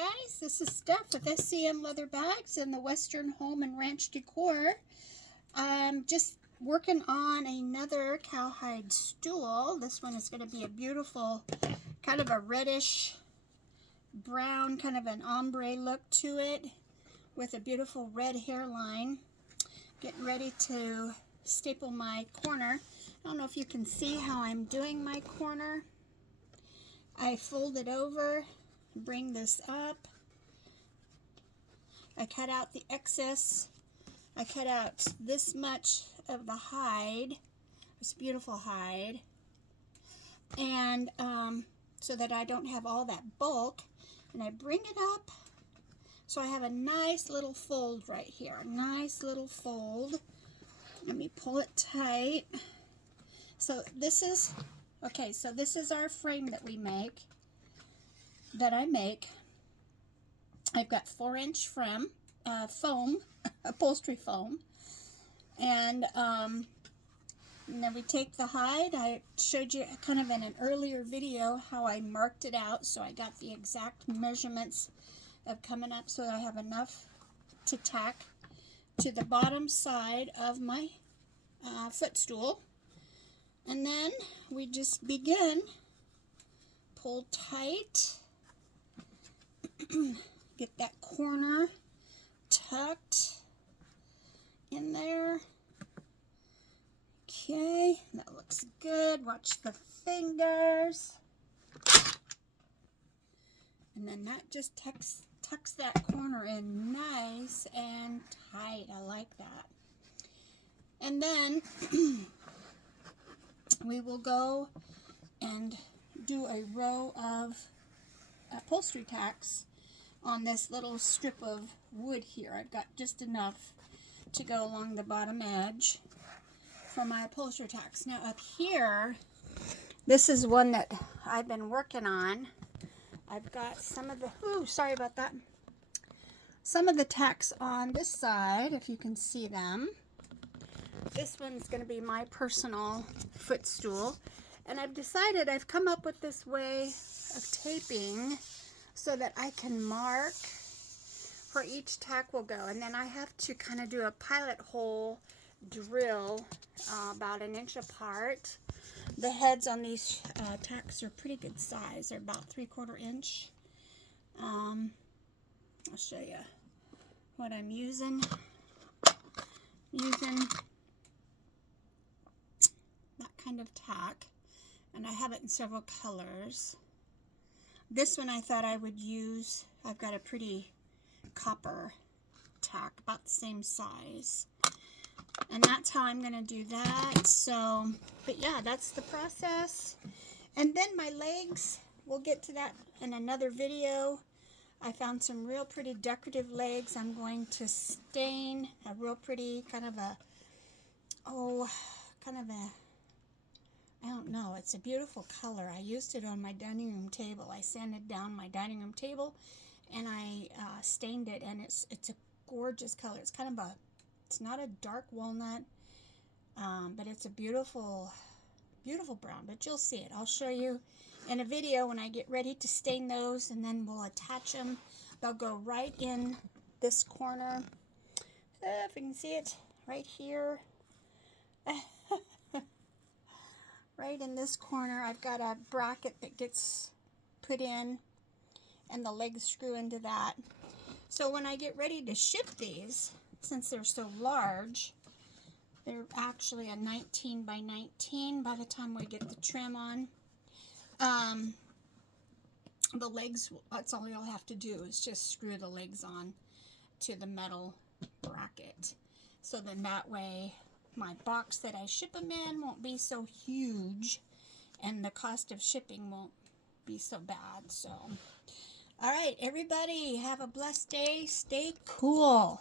guys, this is Steph with S.E.M Leather Bags and the Western Home and Ranch Decor. I'm just working on another cowhide stool. This one is going to be a beautiful, kind of a reddish brown, kind of an ombre look to it with a beautiful red hairline. Getting ready to staple my corner. I don't know if you can see how I'm doing my corner. I fold it over, bring this up. I cut out the excess. I cut out this much of the hide. It's beautiful hide. And so that I don't have all that bulk. And I bring it up so I have a nice little fold right here. A nice little fold. Let me pull it tight. So this is, okay, so this is our frame that we make, that I make. I've got 4-inch foam, upholstery foam. And then we take the hide. I showed you kind of in an earlier video how I marked it out. So I got the exact measurements of coming up so that I have enough to tack to the bottom side of my footstool. And then we just begin, pull tight, get that corner tucked in there. Okay, that looks good. Watch the fingers. And then that just tucks that corner in nice and tight. I like that. And then we will go and do a row of upholstery tacks on this little strip of wood here. I've got just enough to go along the bottom edge for my upholstery tacks. Now up here, this is one that I've been working on. I've got some of the, sorry about that. Some of the tacks on this side, if you can see them. This one's going to be my personal footstool. And I've come up with this way of taping so that I can mark where each tack will go. And then I have to kind of do a pilot hole drill about 1 inch apart. The heads on these tacks are pretty good size. They're about 3/4 inch. I'll show you what I'm using. Using that kind of tack, and I have it in several colors. This one I thought I would use. I've got a pretty copper tack about the same size, and that's how I'm going to do that. So, but yeah, that's the process. And then my legs, we'll get to that in another video. I found some real pretty decorative legs. I'm going to stain a real pretty kind of a, I don't know, it's a beautiful color. I used it on my dining room table. I sanded down my dining room table and I stained it, and it's a gorgeous color. It's kind of it's not a dark walnut, but it's a beautiful, beautiful brown, but you'll see it. I'll show you in a video when I get ready to stain those, and then we'll attach them. They'll go right in this corner. If you can see it right here. Right in this corner, I've got a bracket that gets put in, and the legs screw into that. So when I get ready to ship these, since they're so large, they're actually a 19 by 19 by the time we get the trim on. The legs, that's all you'll have to do is just screw the legs on to the metal bracket. So then that way my box that I ship them in won't be so huge, and the cost of shipping won't be so bad. So, all right, everybody, have a blessed day. Stay cool.